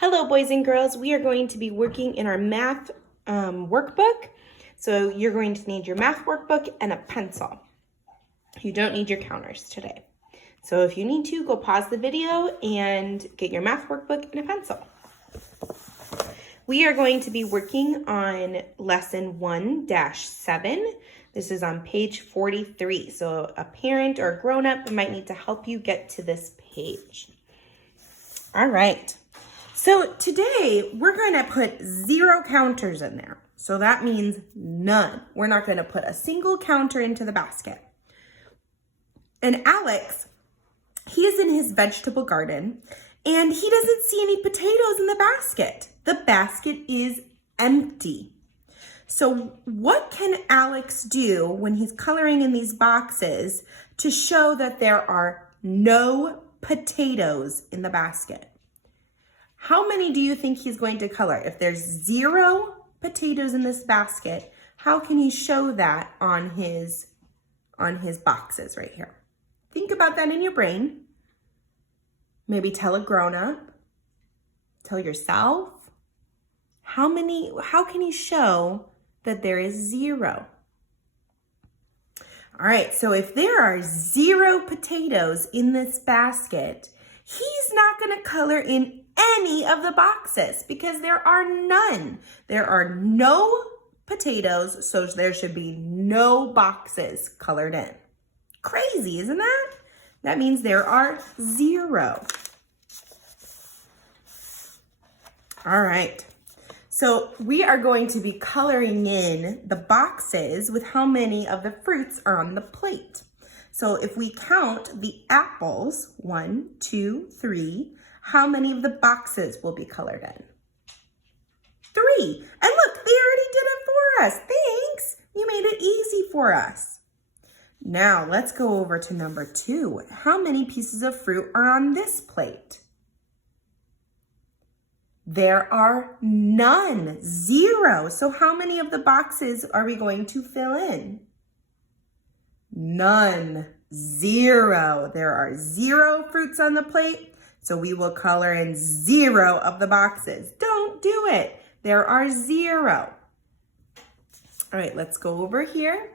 Hello, boys and girls. We are going to be working in our math workbook. So you're going to need your math workbook and a pencil. You don't need your counters today. So if you need to, go pause the video and get your math workbook and a pencil. We are going to be working on lesson 1-7. This is on page 43. So a parent or a grown-up might need to help you get to this page. All right. So today we're going to put 0 counters in there. So that means none. We're not going to put a single counter into the basket. And Alex, he is in his vegetable garden and he doesn't see any potatoes in the basket. The basket is empty. So what can Alex do when he's coloring in these boxes to show that there are no potatoes in the basket? How many do you think he's going to color? If there's 0 potatoes in this basket, how can he show that on his boxes right here? Think about that in your brain. Maybe tell a grown-up, tell yourself. How can he show that there is 0? All right, so if there are 0 potatoes in this basket, he's not gonna color in any of the boxes because there are none. There are no potatoes, so there should be no boxes colored in. Crazy, isn't that? That means there are 0. All right. So we are going to be coloring in the boxes with how many of the fruits are on the plate. So if we count the apples, 1, 2, 3, how many of the boxes will be colored in? 3. And look, they already did it for us. Thanks. You made it easy for us. Now let's go over to number 2. How many pieces of fruit are on this plate? There are none, 0. So how many of the boxes are we going to fill in? None, 0. There are 0 fruits on the plate, so we will color in 0 of the boxes. Don't do it. There are 0. All right, let's go over here.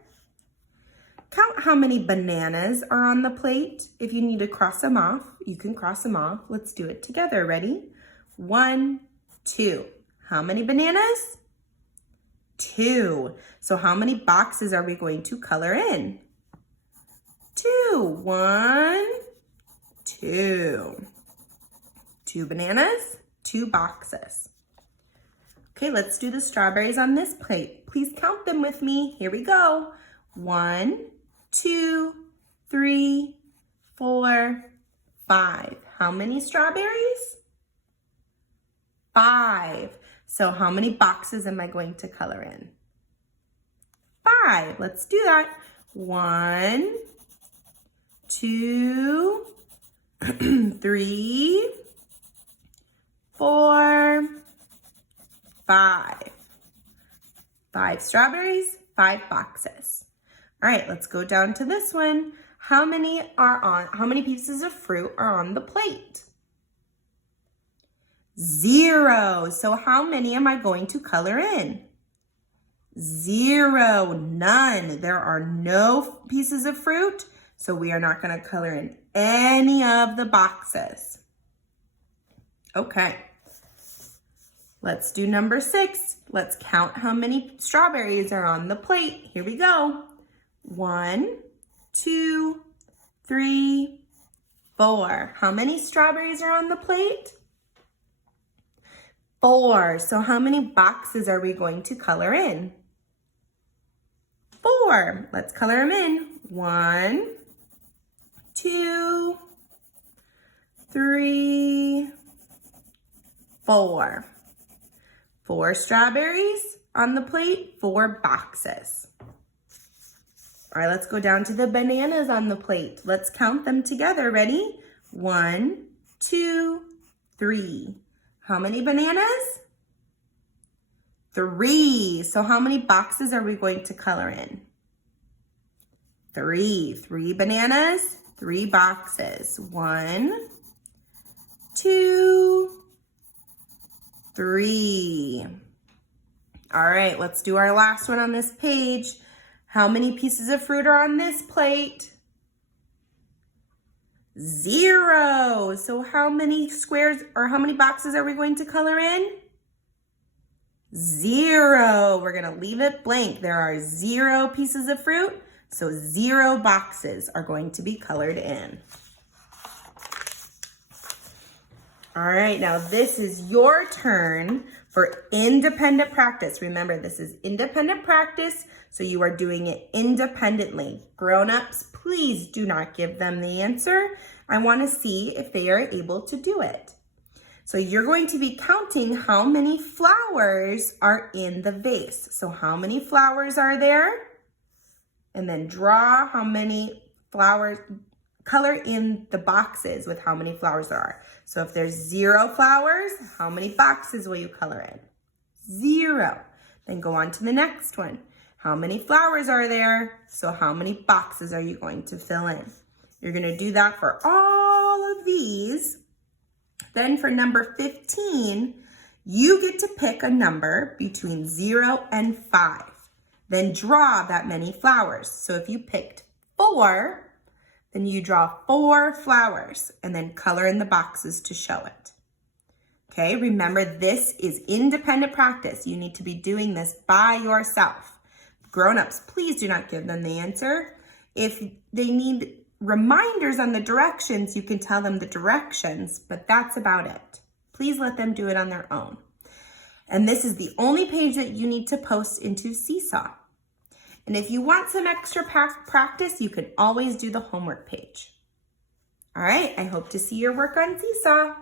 Count how many bananas are on the plate. If you need to cross them off, you can cross them off. Let's do it together. Ready? 1, 2. How many bananas? 2. So how many boxes are we going to color in? 2. 1, 2. 2 bananas, 2 boxes. Okay, let's do the strawberries on this plate. Please count them with me. Here we go. 1, 2, 3, 4, 5. How many strawberries? 5. So how many boxes am I going to color in? 5. Let's do that. 1, 2, 3, 4, 5. 5 strawberries, 5 boxes. All right, let's go down to this one. How many pieces of fruit are on the plate? 0. So how many am I going to color in? 0, none. There are no pieces of fruit, so we are not going to color in any of the boxes. Okay. Let's do number 6. Let's count how many strawberries are on the plate. Here we go. 1, 2, 3, 4. How many strawberries are on the plate? 4. So how many boxes are we going to color in? 4. Let's color them in. 1, 2, 3, 4. 4 strawberries on the plate, 4 boxes. All right, let's go down to the bananas on the plate. Let's count them together. Ready? 1, 2, 3. How many bananas? 3. So how many boxes are we going to color in? 3. 3 bananas, 3 boxes. 1, 2, 3. All right, let's do our last one on this page. How many pieces of fruit are on this plate? 0. So how many squares or how many boxes are we going to color in? 0. We're going to leave it blank. There are 0 pieces of fruit, so 0 boxes are going to be colored in. All right, now this is your turn for independent practice. Remember, this is independent practice, so you are doing it independently. Grown-ups, please do not give them the answer. I want to see if they are able to do it. So you're going to be counting how many flowers are in the vase. So how many flowers are there? And then draw how many flowers, color in the boxes with how many flowers there are. So if there's 0 flowers, how many boxes will you color in? 0. Then go on to the next one. How many flowers are there? So how many boxes are you going to fill in? You're going to do that for all of these. Then for number 15, you get to pick a number between 0 and 5. Then draw that many flowers. So if you picked 4, then you draw 4 flowers and then color in the boxes to show it. Okay, remember this is independent practice. You need to be doing this by yourself. Grown-ups, please do not give them the answer. If they need reminders on the directions, you can tell them the directions, but that's about it. Please let them do it on their own. And this is the only page that you need to post into Seesaw. And if you want some extra practice, you can always do the homework page. All right, I hope to see your work on Seesaw.